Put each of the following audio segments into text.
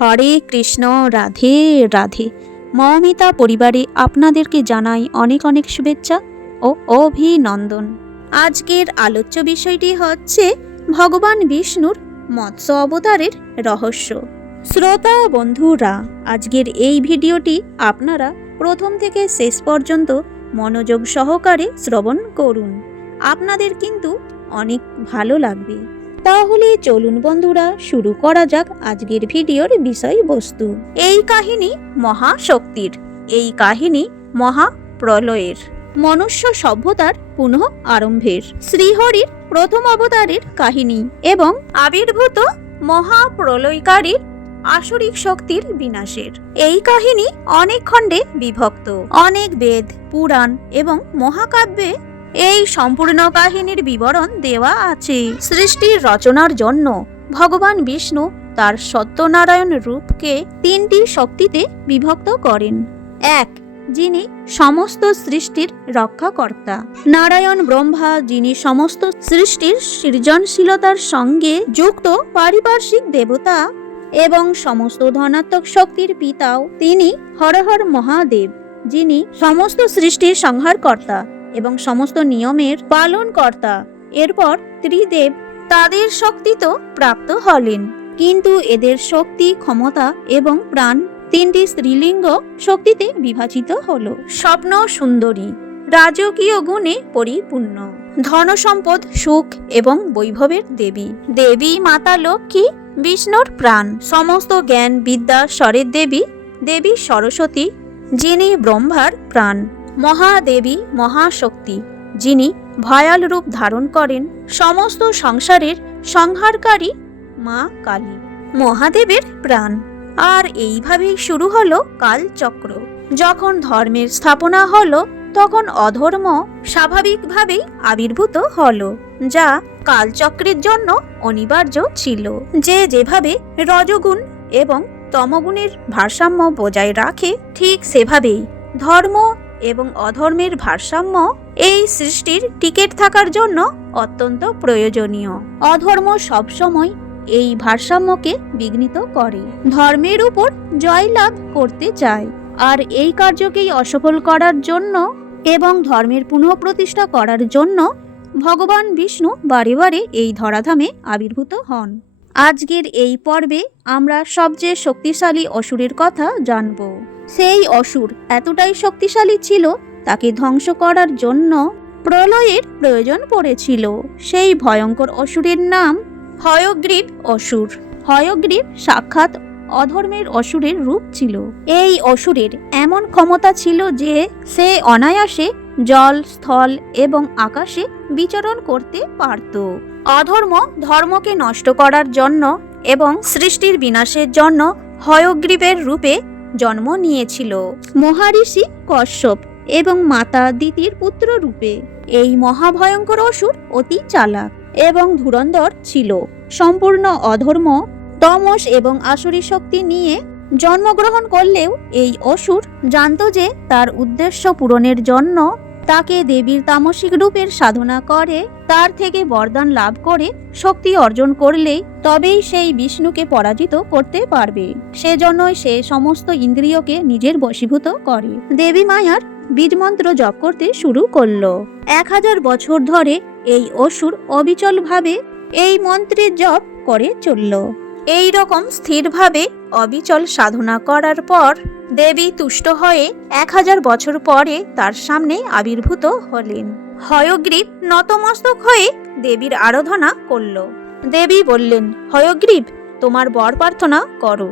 হরে কৃষ্ণ, রাধে রাধে। মৌমিতা পরিবারে আপনাদেরকে জানাই অনেক অনেক শুভেচ্ছা ও অভিনন্দন। আজকের আলোচ্য বিষয়টি হচ্ছে ভগবান বিষ্ণুর মৎস্য অবতারের রহস্য। শ্রোতা বন্ধুরা, আজকের এই ভিডিওটি আপনারা প্রথম থেকে শেষ পর্যন্ত মনোযোগ সহকারে শ্রবণ করুন। আপনাদের কিন্তু অনেক ভালো লাগবে। তাহলে চলুন বন্ধুরা, শুরু করা যাক আজকের ভিডিওর বিষয়বস্তু। এই কাহিনী মহাশক্তির, এই কাহিনী মহাপ্রলয়ের, মনুষ্য সভ্যতার পুনঃ আরম্ভের, শ্রীহরির প্রথম অবতারের কাহিনী এবং আবির্ভূত মহাপ্রলয়কারীর আসরিক শক্তির বিনাশের। এই কাহিনী অনেক খণ্ডে বিভক্ত। অনেক বেদ, পুরাণ এবং মহাকাব্যে এই সম্পূর্ণ কাহিনীর বিবরণ দেওয়া আছে। সৃষ্টির রচনার জন্য ভগবান বিষ্ণু তার সত্যনারায়ণ রূপকে তিনটি শক্তিতে বিভক্ত করেন। এক, যিনি সমস্ত সৃষ্টির রক্ষাকর্তা। নারায়ণ ব্রহ্মা, যিনি সমস্ত সৃষ্টির সৃজনশীলতার সঙ্গে যুক্ত পারিপার্শ্বিক দেবতা এবং সমস্ত ধনাত্মক শক্তির পিতাও। তিনি হরহর মহাদেব, যিনি সমস্ত সৃষ্টির সংহারকর্তা এবং সমস্ত নিয়মের পালনকর্তা। এরপর ত্রিদেব তাদের শক্তি তো প্রাপ্ত হলেন, কিন্তু এদের শক্তি, ক্ষমতা এবং প্রাণ তিনটি স্ত্রীলিঙ্গ শক্তিতে বিভাজিত হলো। স্বপ্ন সুন্দরী, রাজকীয় গুণে পরিপূর্ণ, ধনসম্পদ, সুখ এবং বৈভবের দেবী। দেবী মাতা লক্ষ্মী বিষ্ণুর প্রাণ, সমস্ত জ্ঞান বিদ্যা স্বরের দেবী। দেবী সরস্বতী, যিনি ব্রহ্মার প্রাণ। মহাদেবী মহাশক্তি, যিনি ভয়াল রূপ ধারণ করেন। সমস্ত সংসারের সংহারকারী মা কালী, মহাদেবের প্রাণ। আর এইভাবেই শুরু হলো কালচক্র। যখন ধর্মের স্থাপনা হলো, তখন অধর্ম স্বাভাবিকভাবেই আবির্ভূত হলো, যা কালচক্রের জন্য অনিবার্য ছিল। যে যেভাবে রজগুণ এবং তমগুণের ভারসাম্য বজায় রাখে, ঠিক সেভাবেই ধর্ম এবং অধর্মের ভারসাম্য এই সৃষ্টির টিকে থাকার জন্য অত্যন্ত প্রয়োজনীয়। অধর্ম সবসময় এই ভারসাম্যকে বিঘ্নিত করে, ধর্মের উপর জয়লাভ করতে চায়। আর এই কার্যকেই অসফল করার জন্য এবং ধর্মের পুনঃপ্রতিষ্ঠা করার জন্য ভগবান বিষ্ণু বারে বারে এই ধরাধামে আবির্ভূত হন। আজকের এই পর্বে আমরা সবচেয়ে শক্তিশালী অসুরের কথা জানব। সেই অসুর এতটাই শক্তিশালী ছিল, তাকে ধ্বংস করার জন্য প্রলয়ের প্রয়োজন পড়েছিল। সেই ভয়ঙ্কর অসুরের নাম হয়গ্রীব অসুর। হয়গ্রীব সাক্ষাৎ অধর্মের অসুরের রূপ ছিল। এই অসুরের এমন ক্ষমতা ছিল যে সে অনায়াসে জল, স্থল এবং আকাশে বিচরণ করতে পারত। অধর্ম ধর্মকে নষ্ট করার জন্য এবং সৃষ্টির বিনাশের জন্য হয়গ্রীবের রূপে জন্ম নিয়েছিল মহারিষি কশ্যপ এবং মাতা দিতির পুত্র রূপে। এই মহাভয়ঙ্কর অসুর অতি চালাক এবং ধুরন্ধর ছিল। সম্পূর্ণ অধর্ম, তমস এবং আসুরি শক্তি নিয়ে জন্মগ্রহণ করলেও এই অসুর জানত যে তার উদ্দেশ্য পূরণের জন্য তাকে দেবীর তামসিক রূপের সাধনা করে, তার থেকে বরদান লাভ করে শক্তি অর্জন করলেই তবেই সেই বিষ্ণুকে পরাজিত করতে পারবে। সেজন্যই সে সমস্ত ইন্দ্রিয়কে নিজের বশীভূত করে। দেবী মায়ার বীজমন্ত্র জপ করতে শুরু করলো। 1000 বছর ধরে এই অসুর অবিচলভাবে এই মন্ত্রের জপ করে চলল। এই রকম স্থিরভাবে অবিচল সাধনা করার পর দেবী তুষ্ট হয়ে 1000 বছর পরে তার সামনে আবির্ভূত হলেন। হয়গ্রীব নতমস্তক হয়ে দেবীর আরাধনা করল। দেবী বললেন, হয়গ্রীব, তোমার বর প্রার্থনা করো,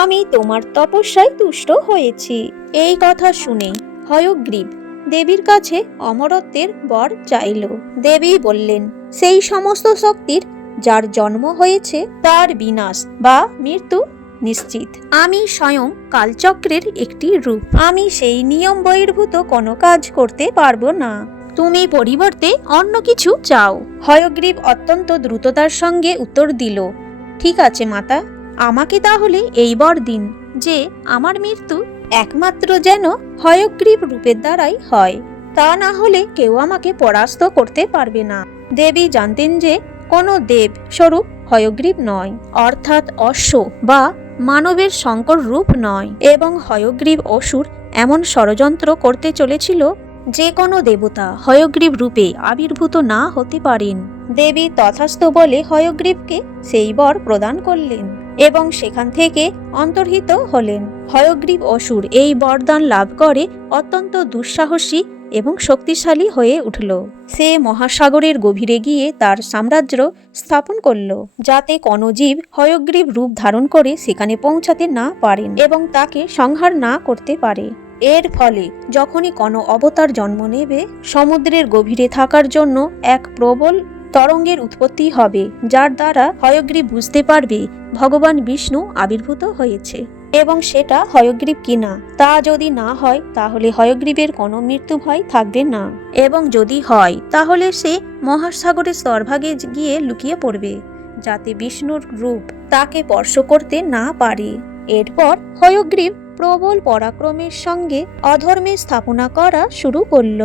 আমি তোমার তপস্যায় তুষ্ট হয়েছি। এই কথা শুনে হয়গ্রীব দেবীর কাছে অমরত্বের বর চাইল। দেবী বললেন, সেই সমস্ত শক্তির যার জন্ম হয়েছে তার বিনাশ বা মৃত্যু নিশ্চিত। আমি স্বয়ং কালচক্রের একটি রূপ। আমি সেই নিয়ম বহির্ভূত কোনো কাজ করতে পারবো না। তুমি পরিবর্তে অন্য কিছু চাও। হয়গ্রীব অত্যন্ত দ্রুততার সঙ্গে উত্তর দিল, ঠিক আছে মাতা, আমাকে তাহলে এই বর দিন যে আমার মৃত্যু একমাত্র যেন হয়গ্রীব রূপের দ্বারাই হয়, তা না হলে কেউ আমাকে পরাস্ত করতে পারবে না। দেবী জানতেন যে কোনো দেব স্বরূপ হয়গ্রীব নয়, অর্থাৎ অশ্ব বা মানবের সংকর রূপ নয়। এবং হয়গ্রীব অসুর এমন ষড়যন্ত্র করতে চলেছিল যে কোনো দেবতা হয়গ্রীব রূপে আবির্ভূত না হতে পারেন। দেবী তথাস্তু বলে হয়গ্রীবকে সেই বর প্রদান করলেন এবং সেখান থেকে অন্তর্হিত হলেন। হয়গ্রীব অসুর এই বরদান লাভ করে অত্যন্ত দুঃসাহসী এবং শক্তিশালী হয়ে উঠল। সে মহাসাগরের গভীরে গিয়ে তার সাম্রাজ্য স্থাপন করল, যাতে কোনো জীব হয়গ্রীব রূপ ধারণ করে সেখানে পৌঁছাতে না পারেন এবং তাকে সংহার না করতে পারে। এর ফলে যখনই কোনো অবতার জন্ম নেবে, সমুদ্রের গভীরে থাকার জন্য এক প্রবল তরঙ্গের উৎপত্তি হবে, যার দ্বারা হয়গ্রীব বুঝতে পারবে ভগবান বিষ্ণু আবির্ভূত হয়েছে এবং সেটা হয়গ্রীব কিনা। তা যদি না হয় তাহলে হয়গ্রীবের কোনো মৃত্যু ভয় থাকবে না, এবং যদি হয় তাহলে সে মহাসাগরের স্তরভাগে গিয়ে লুকিয়ে পড়বে, যাতে বিষ্ণুর রূপ তাকে স্পর্শ করতে না পারে। এরপর হয়গ্রীব প্রবল পরাক্রমের সঙ্গে অধর্মের স্থাপনা করা শুরু করল।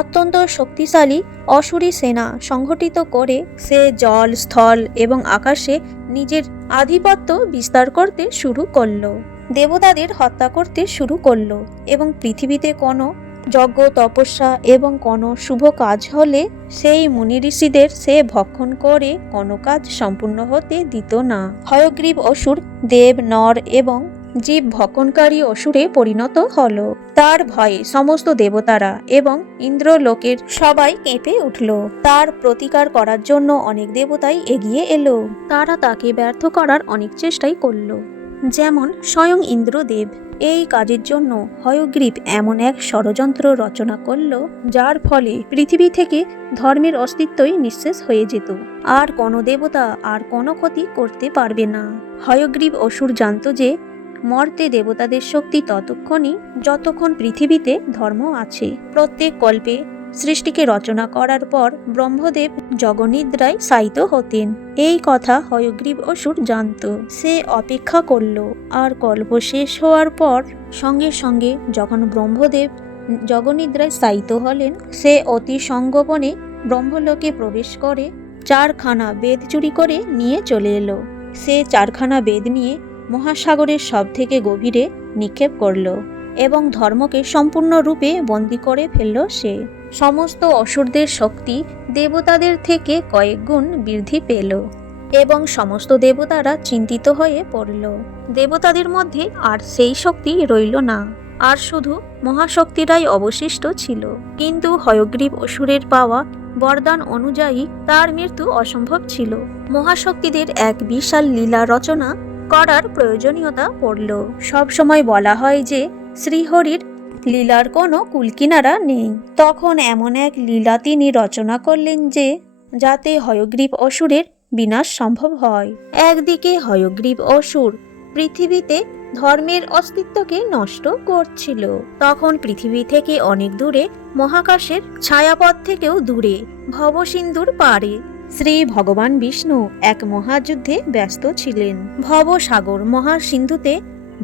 অত্যন্ত শক্তিশালী অসুরী সেনা সংগঠিত করে সে জল, স্থল এবং আকাশে নিজের আধিপত্য বিস্তার করতে শুরু করল। দেবতাদের হত্যা করতে শুরু করল এবং পৃথিবীতে কোনো যজ্ঞ, তপস্যা এবং কোনো শুভ কাজ হলে সেই মুনি ঋষিদের সে ভক্ষণ করে কোনো কাজ সম্পূর্ণ হতে দিত না। হয়গ্রীব অসুর দেব, নর এবং জীব ভক্ষণকারী অসুরে পরিণত হল। তার ভয়ে সমস্ত দেবতারা এবং ইন্দ্রলোকের সবাই কেঁপে উঠল। তার প্রতিকার করার জন্য অনেক দেবতাই এগিয়ে এলো। তারা তাকে ব্যর্থ করার অনেক চেষ্টাই করল, যেমন স্বয়ং ইন্দ্রদেব। এই কাজের জন্য হয়গ্রীব এমন এক ষড়যন্ত্র রচনা করল, যার ফলে পৃথিবী থেকে ধর্মের অস্তিত্বই নিঃশেষ হয়ে যেত। আর কোনো দেবতা আর কোনো ক্ষতি করতে পারবে না। হয়গ্রীব অসুর জানত যে মর্তে দেবতাদের শক্তি ততক্ষণই যতক্ষণ পৃথিবীতে ধর্ম আছে। প্রত্যেক কল্পে সৃষ্টিকে রচনা করার পর ব্রহ্মদেব জগনিদ্রায় শায়িত হতেন। এই কথা হয়গ্রীব অসুর জানত। সে অপেক্ষা করল, আর কল্প শেষ হওয়ার পর সঙ্গে সঙ্গে যখন ব্রহ্মদেব জগনিদ্রায় শায়িত হলেন, সে অতি সঙ্গোপনে ব্রহ্মলোকে প্রবেশ করে 4খানা বেদ চুরি করে নিয়ে চলে এলো। সে 4খানা বেদ নিয়ে মহাসাগরের সবথেকে গভীরে নিক্ষেপ করল এবং ধর্মকে সম্পূর্ণরূপে বন্দী করে ফেলল সে। সমস্ত অসুরদের শক্তি দেবতাদের থেকে কয়েক গুণ বৃদ্ধি পেল এবং সমস্ত দেবতারা চিন্তিত হয়ে পড়ল। দেবতাদের মধ্যে আর সেই শক্তি রইল না, আর শুধু মহাশক্তিরাই অবশিষ্ট ছিল। কিন্তু হয়গ্রীব অসুরের পাওয়া বরদান অনুযায়ী তার মৃত্যু অসম্ভব ছিল। মহাশক্তিদের এক বিশাল লীলা রচনা করার প্রয়োজনীয়তা পড়ল। সবসময় বলা হয় যে শ্রীহরির লীলার কোনো কুলকিনারা নেই। তখন এমন এক লীলা তিনি রচনা করলেন যে যাতে হয়গ্রীব অসুরের বিনাশ সম্ভব হয়। একদিকে হয়গ্রীব অসুর পৃথিবীতে ধর্মের অস্তিত্বকে নষ্ট করছিল। তখন পৃথিবী থেকে অনেক দূরে, মহাকাশের ছায়াপথ থেকেও দূরে, ভবসিন্ধুর পারে শ্রী ভগবান বিষ্ণু এক মহাযুদ্ধে ব্যস্ত ছিলেন। ভবসাগর মহাসিন্ধুতে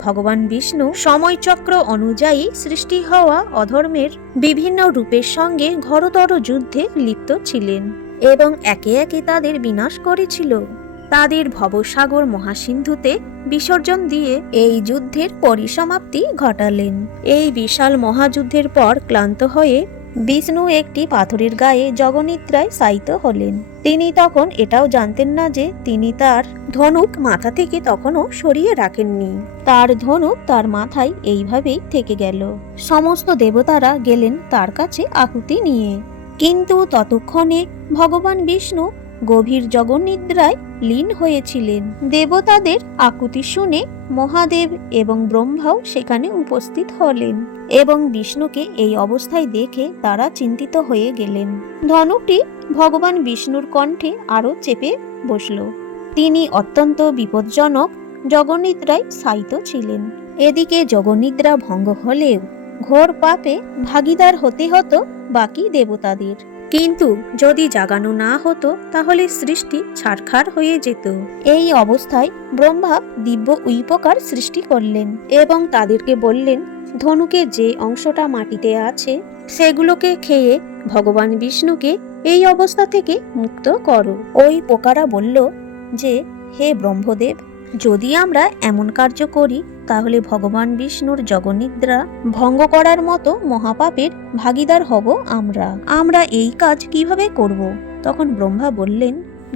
ভগবান বিষ্ণু সময়চক্র অনুযায়ী সৃষ্টি হওয়া অধর্মের বিভিন্ন রূপের সঙ্গে ঘোরতর যুদ্ধে লিপ্ত ছিলেন এবং একে একে তাদের বিনাশ করেছিল। তাদের ভবসাগর মহাসিন্ধুতে বিসর্জন দিয়ে এই যুদ্ধের পরিসমাপ্তি ঘটালেন। এই বিশাল মহাযুদ্ধের পর ক্লান্ত হয়ে বিষ্ণু একটি পাথরের গায়ে জগনিদ্রায় শায়িত হলেন। তিনি তখন এটাও জানতেন না যে তিনি তার ধনুক মাথা থেকে তখনও সরিয়ে রাখেননি। তার ধনুক তার মাথায় এইভাবেই থেকে গেল। সমস্ত দেবতারা গেলেন তার কাছে আকুতি নিয়ে, কিন্তু ততক্ষণে ভগবান বিষ্ণু গভীর জগনিদ্রায় লীন হয়েছিলেন। দেবতাদের আকুতি শুনে মহাদেব এবং ব্রহ্মাও সেখানে উপস্থিত হলেন এবং বিষ্ণুকে এই অবস্থায় দেখে তারা চিন্তিত হয়ে গেলেন। ধনুকটি ভগবান বিষ্ণুর কণ্ঠে আরো চেপে বসল। তিনি অত্যন্ত বিপজ্জনক জগনিদ্রায় শায়িত ছিলেন। এদিকে জগনিদ্রা ভঙ্গ হলেও ঘোর পাপে ভাগীদার হতে হতো বাকি দেবতাদের। কিন্তু যদি জাগানো না হতো তাহলে সৃষ্টি ছারখার হয়ে যেত। এই অবস্থায় ব্রহ্মা দিব্য উইপকার সৃষ্টি করলেন এবং তাদেরকে বললেন, ধনুকে যে অংশটা মাটিতে আছে সেগুলোকে খেয়ে ভগবান বিষ্ণুকে এই অবস্থা থেকে মুক্ত করো। ওই পোকারা বলল যে, হে ব্রহ্মদেব, যদি আমরা এমন কার্য করি তাহলে ভগবান বিষ্ণুর জগনিদ্রা ভঙ্গ করার মতো মহাপাপের ভাগীদার হব আমরা এই কাজ কিভাবে করব? তখন ব্রহ্মা বললেন,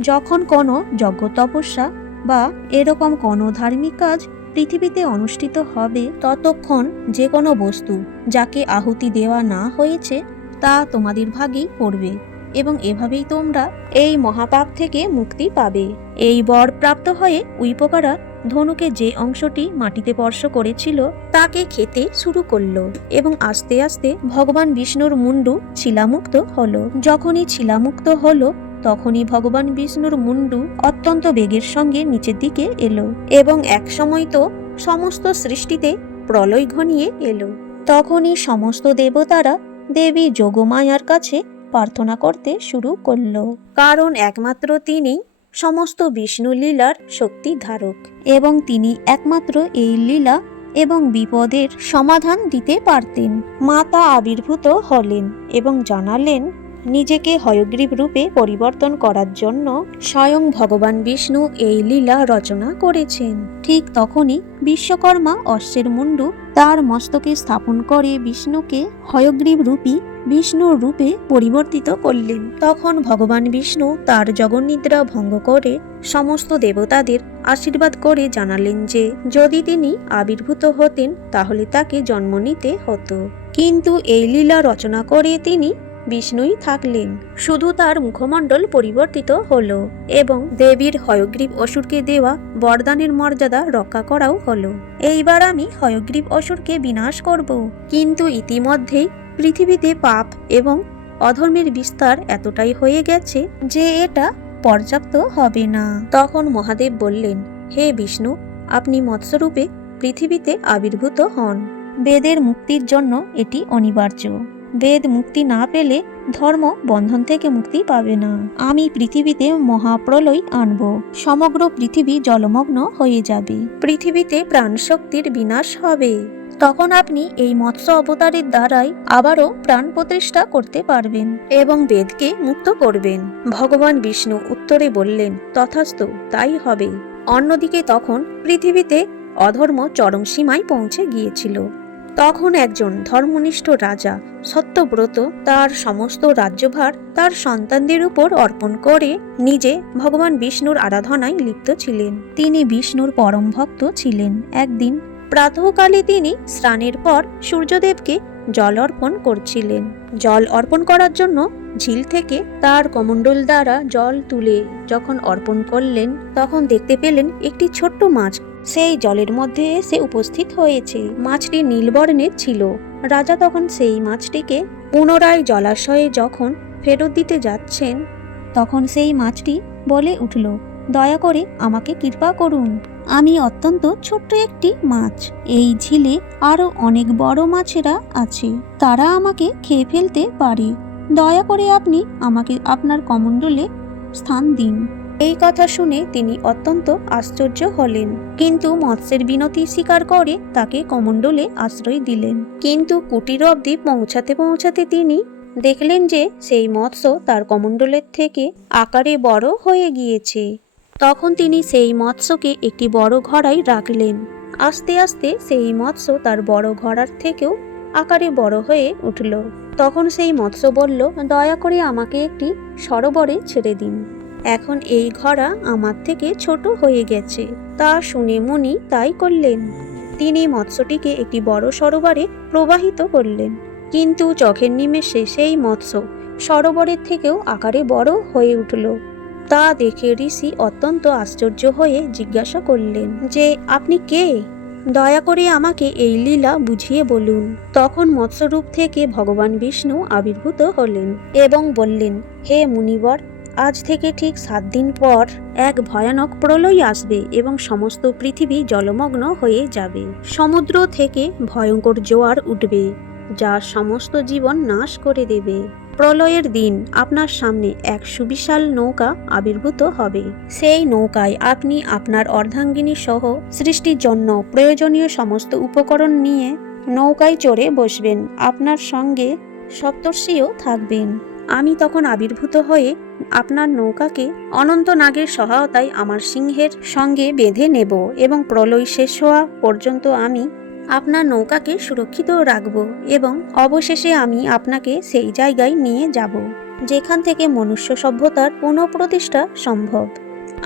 যখন কোনো যজ্ঞ তপস্যা বা এরকম কোনো ধার্মিক কাজ পৃথিবীতে অনুষ্ঠিত হবে, ততক্ষণ যে কোনো বস্তু যাকে আহুতি দেওয়া না হয়েছে তা তোমাদের ভাগেই পড়বে এবং এভাবেই তোমরা এই মহাপাপ থেকে মুক্তি পাবে। এই বর প্রাপ্ত হয়ে উইপোকারা ধনুকে যে অংশটি মাটিতে স্পর্শ করেছিল তাকে খেতে শুরু করলো এবং আস্তে আস্তে ভগবান বিষ্ণুর মুন্ডু ছিলামুক্ত হলো। যখনই ছিলামুক্ত হলো তখনই ভগবান বিষ্ণুর মুন্ডু অত্যন্ত বেগের সঙ্গে নিচের দিকে এলো এবং এক সময় তো সমস্ত সৃষ্টিতে প্রলয় ঘনিয়ে এলো। তখনই সমস্ত দেবতারা দেবী যোগমায়ার কাছে প্রার্থনা করতে শুরু করলো, কারণ একমাত্র তিনি সমস্ত বিষ্ণু লীলার শক্তি ধারক এবং তিনি একমাত্র এই লীলা এবং বিপদের সমাধান দিতে পারতেন। মাতা আবির্ভূত হলেন এবং জানালেন নিজেকে হয়গ্রীব রূপে পরিবর্তন করার জন্য স্বয়ং ভগবান বিষ্ণু এই লীলা রচনা করেছেন। ঠিক তখনই বিশ্বকর্মা অশ্বের মুন্ডু তার মস্তকে স্থাপন করে বিষ্ণুকে হয়গ্রীব রূপী বিষ্ণুর রূপে পরিবর্তিত করলেন। তখন ভগবান বিষ্ণু তার জগন্নিদ্রা ভঙ্গ করে সমস্ত দেবতাদের আশীর্বাদ করে জানালেন যে যদি তিনি আবির্ভূত হতেন তাহলে তাকে জন্ম নিতে হতো, কিন্তু এই লীলা রচনা করে তিনি বিষ্ণুই থাকলেন, শুধু তার মুখমণ্ডল পরিবর্তিত হলো এবং দেবীর হয়গ্রীব অসুরকে দেওয়া বরদানের মর্যাদা রক্ষা করাও হলো। এইবার আমি হয়গ্রীব অসুরকে বিনাশ করব, কিন্তু ইতিমধ্যেই পৃথিবীতে পাপ এবং অধর্মের বিস্তার এতটাই হয়ে গেছে যে এটা পর্যাপ্ত হবে না। তখন মহাদেব বললেন, হে বিষ্ণু, আপনি মৎস্যরূপে পৃথিবীতে আবির্ভূত হন। বেদের মুক্তির জন্য এটি অনিবার্য। বেদ মুক্তি না পেলে ধর্ম বন্ধন থেকে মুক্তি পাবে না। আমি পৃথিবীতে মহাপ্রলয় আনব, সমগ্র পৃথিবী জলমগ্ন হয়ে যাবে, পৃথিবীতে প্রাণশক্তির বিনাশ হবে। তখন আপনি এই মৎস্য অবতারের দ্বারাই আবারও প্রাণ প্রতিষ্ঠা করতে পারবেন এবং বেদকে মুক্ত করবেন। ভগবান বিষ্ণু উত্তরে বললেন, তথাস্তু, তাই হবে। অন্যদিকে তখন পৃথিবীতে অধর্ম চরম সীমায় পৌঁছে গিয়েছিল। তখন একজন ধর্মনিষ্ঠ রাজা সত্যব্রত তার সমস্ত রাজ্যভার তার সন্তানদের উপর অর্পণ করে নিজে ভগবান বিষ্ণুর আরাধনায় লিপ্ত ছিলেন। তিনি বিষ্ণুর পরম ভক্ত ছিলেন। একদিন প্রাতঃকালে তিনি স্নানের পর সূর্যদেবকে জল অর্পণ করছিলেন। জল অর্পণ করার জন্য ঝিল থেকে তার কমণ্ডল দ্বারা জল তুলে যখন অর্পণ করলেন তখন দেখতে পেলেন একটি ছোট্ট মাছ সেই জলের মধ্যে এসে উপস্থিত হয়েছে। মাছটি নীলবর্ণের ছিল। রাজা তখন সেই মাছটিকে পুনরায় জলাশয়ে যখন ফেরত দিতে যাচ্ছেন তখন সেই মাছটি বলে উঠল, দয়া করে আমাকে কৃপা করুন, আমি অত্যন্ত ছোট্ট একটি মাছ। এই ঝিলে আরো অনেক বড় মাছেরা আছে, তারা আমাকে খেয়ে ফেলতে পারে। দয়া করে আপনি আমাকে আপনার কমণ্ডলে স্থান দিন। এই কথা শুনে তিনি অত্যন্ত আশ্চর্য হলেন, কিন্তু মৎস্যের বিনতি স্বীকার করে তাকে কমণ্ডলে আশ্রয় দিলেন। কিন্তু কুটির অবধি পৌঁছাতে পৌঁছাতে তিনি দেখলেন যে সেই মৎস্য তার কমণ্ডলের থেকে আকারে বড় হয়ে গিয়েছে। তখন তিনি সেই মৎস্যকে একটি বড় ঘড়ায় রাখলেন। আস্তে আস্তে সেই মৎস্য তার বড় ঘড়ার থেকেও আকারে বড় হয়ে উঠল। তখন সেই মৎস্য বলল, দয়া করে আমাকে একটি সরোবরে ছেড়ে দিন, এখন এই ঘড়া আমার থেকে ছোট হয়ে গেছে। তা শুনে মুনি তাই করলেন। তিনি মৎস্যটিকে একটি বড় সরোবরে প্রবাহিত করলেন, কিন্তু চোখের নিমেষে সেই মৎস্য সরোবরের থেকেও আকারে বড় হয়ে উঠল। তা দেখে ঋষি অত্যন্ত আশ্চর্য হয়ে জিজ্ঞাসা করলেন যে আপনি কে? দয়া করে আমাকে এই লীলা বুঝিয়ে বলুন। তখন মৎস্যরূপ থেকে ভগবান বিষ্ণু আবির্ভূত হলেন এবং বললেন, হে মুনিবর, আজ থেকে ঠিক 7 দিন পর এক ভয়ানক প্রলয় আসবে এবং সমস্ত পৃথিবী জলমগ্ন হয়ে যাবে। সমুদ্র থেকে ভয়ঙ্কর জোয়ার উঠবে যা সমস্ত জীবন নাশ করে দেবে। প্রলয়ের দিন আপনার সামনে এক সুবিশাল নৌকা আবির্ভূত হবে। সেই নৌকায় আপনি আপনার অর্ধাঙ্গিনী সহ সৃষ্টির জন্য প্রয়োজনীয় সমস্ত উপকরণ নিয়ে নৌকায় চড়ে বসবেন। আপনার সঙ্গে সপ্তর্ষিও থাকবেন। আমি তখন আবির্ভূত হয়ে আপনার নৌকাকে অনন্ত নাগের সহায়তায় আমার সিংহের সঙ্গে বেঁধে নেব এবং প্রলয় শেষ হওয়া পর্যন্ত আমি আপনার নৌকাকে সুরক্ষিত রাখব এবং অবশেষে আমি আপনাকে সেই জায়গায় নিয়ে যাব যেখান থেকে মনুষ্য সভ্যতার পুনঃপ্রতিষ্ঠা সম্ভব।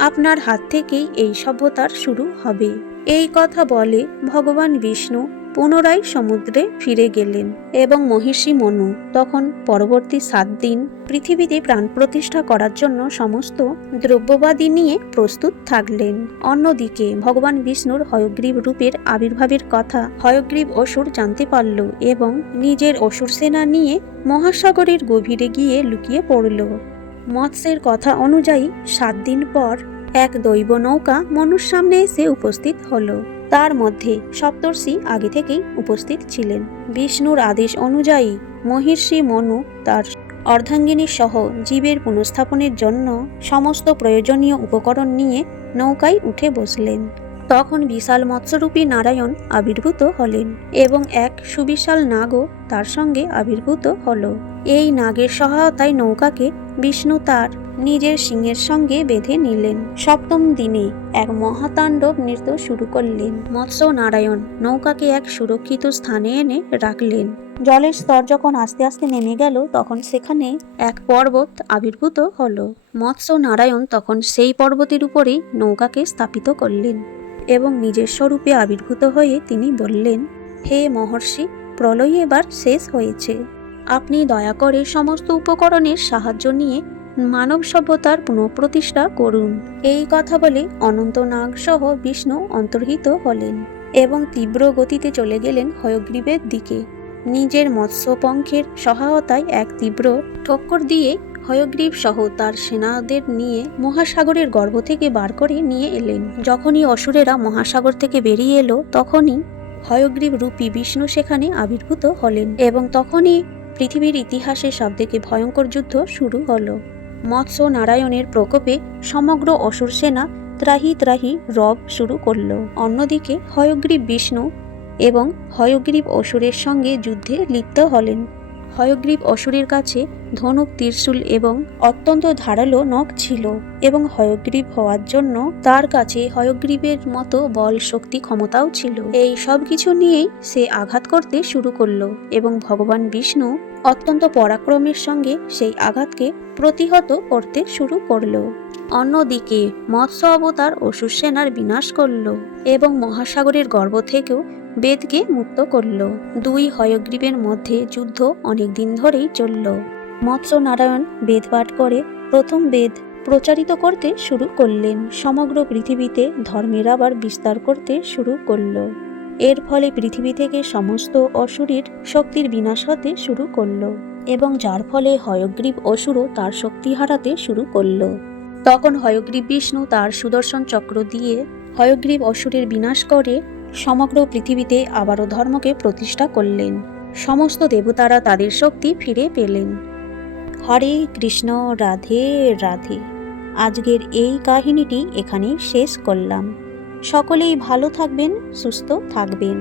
আপনার হাত থেকেই এই সভ্যতার শুরু হবে। এই কথা বলে ভগবান বিষ্ণু পুনরায় সমুদ্রে ফিরে গেলেন এবং মহিষী মনু তখন পরবর্তী 7 দিন পৃথিবীতে প্রাণ প্রতিষ্ঠা করার জন্য সমস্ত দ্রব্যবাদী নিয়ে প্রস্তুত থাকলেন। অন্যদিকে ভগবান বিষ্ণুর হয়গ্রীব রূপের আবির্ভাবের কথা হয়গ্রীব অসুর জানতে পারল এবং নিজের অসুর সেনা নিয়ে মহাসাগরের গভীরে গিয়ে লুকিয়ে পড়ল। মৎস্যের কথা অনুযায়ী 7 দিন পর এক দৈব নৌকা মনুর সামনে এসে উপস্থিত হলো। তার মধ্যে সপ্তর্ষি আগে থেকেই উপস্থিত ছিলেন। বিষ্ণুর আদেশ অনুযায়ী মহিষী মনু তার অর্ধাঙ্গিনী সহ জীবের পুনঃস্থাপনের জন্য সমস্ত প্রয়োজনীয় উপকরণ নিয়ে নৌকায় উঠে বসলেন। তখন বিশাল মৎস্যরূপী নারায়ণ আবির্ভূত হলেন এবং এক সুবিশাল নাগও তার সঙ্গে আবির্ভূত হল। এই নাগের সহায়তায় নৌকাকে বিষ্ণু তার নিজের সিংহের সঙ্গে বেঁধে নিলেন। 7ম দিনে এক মহাতাণ্ডব নৃত্য শুরু করলেন। মৎস্য নারায়ণ নৌকাকে এক সুরক্ষিত স্থানে এনে রাখলেন। জলের স্তর যখন আস্তে আস্তে নেমে গেল তখন সেখানে এক পর্বত আবির্ভূত হল। মৎস্য নারায়ণ তখন সেই পর্বতের উপরেই নৌকাকে স্থাপিত করলেন এবং নিজের স্বরূপে আবির্ভূত হয়ে তিনি বললেন, হে মহর্ষি, প্রলয় এবার শেষ হয়েছে। আপনি দয়া করে সমস্ত উপকরণের সাহায্য নিয়ে মানব সভ্যতার পুনঃপ্রতিষ্ঠা করুন। এই কথা বলে অনন্ত নাগ সহ বিষ্ণু অন্তর্হিত হলেন এবং তীব্র গতিতে চলে গেলেন হয়গ্রীবের দিকে। নিজের মৎস্যপঙ্খের সহায়তায় এক তীব্র ঠক্কর দিয়ে হয়গ্রীব সহ তার সেনাদের নিয়ে মহাসাগরের গর্ভ থেকে বার করে নিয়ে এলেন। যখনই অসুরেরা মহাসাগর থেকে বেরিয়ে এলো তখনই হয়গ্রীব রূপী বিষ্ণু সেখানে আবির্ভূত হলেন এবং তখনই পৃথিবীর ইতিহাসে সবথেকে ভয়ঙ্কর যুদ্ধ শুরু হলো। মৎস্য নারায়ণের প্রকোপে সমগ্র অসুর সেনা ত্রাহি ত্রাহি রব শুরু করল। অন্যদিকে হয়গ্রীব বিষ্ণু এবং হয়গ্রীব অসুরের সঙ্গে যুদ্ধে লিপ্ত হলেন। হয়গ্রীব অসুরের কাছে ধনুক, ত্রিশূল এবং অত্যন্ত ধারালো নখ ছিল এবং হয়গ্রীব হওয়ার জন্য তার কাছে হয়গ্রীবের মতো বল, শক্তি, ক্ষমতাও ছিল। এই সব কিছু নিয়েই সে আঘাত করতে শুরু করলো এবং ভগবান বিষ্ণু অত্যন্ত পরাক্রমের সঙ্গে সেই আঘাতকে প্রতিহত করতে শুরু করলো। অন্যদিকে মৎস্য অবতার অসুর সেনার বিনাশ করল এবং মহাসাগরের গর্ভ থেকেও বেদকে মুক্ত করল। 2 হয়গ্রীবের মধ্যে যুদ্ধ অনেক দিন ধরেই চলল। মৎস্য নারায়ণ বেদ পাঠ করে প্রথম বেদ প্রচারিত করতে শুরু করলেন। সমগ্র পৃথিবীতে ধর্মের আবার বিস্তার করতে শুরু করল। এর ফলে পৃথিবী থেকে সমস্ত অসুরের শক্তির বিনাশ হতে শুরু করল এবং যার ফলে হয়গ্রীব অসুরও তার শক্তি হারাতে শুরু করল। তখন হয়গ্রীব বিষ্ণু তার সুদর্শন চক্র দিয়ে হয়গ্রীব অসুরের বিনাশ করে সমগ্র পৃথিবীতে আবারও ধর্মকে প্রতিষ্ঠা করলেন। সমস্ত দেবতারা তাদের শক্তি ফিরে পেলেন। হরে কৃষ্ণ, রাধে রাধে। আজকের এই কাহিনীটি এখানেই শেষ করলাম। সকলেই ভালো থাকবেন, সুস্থ থাকবেন।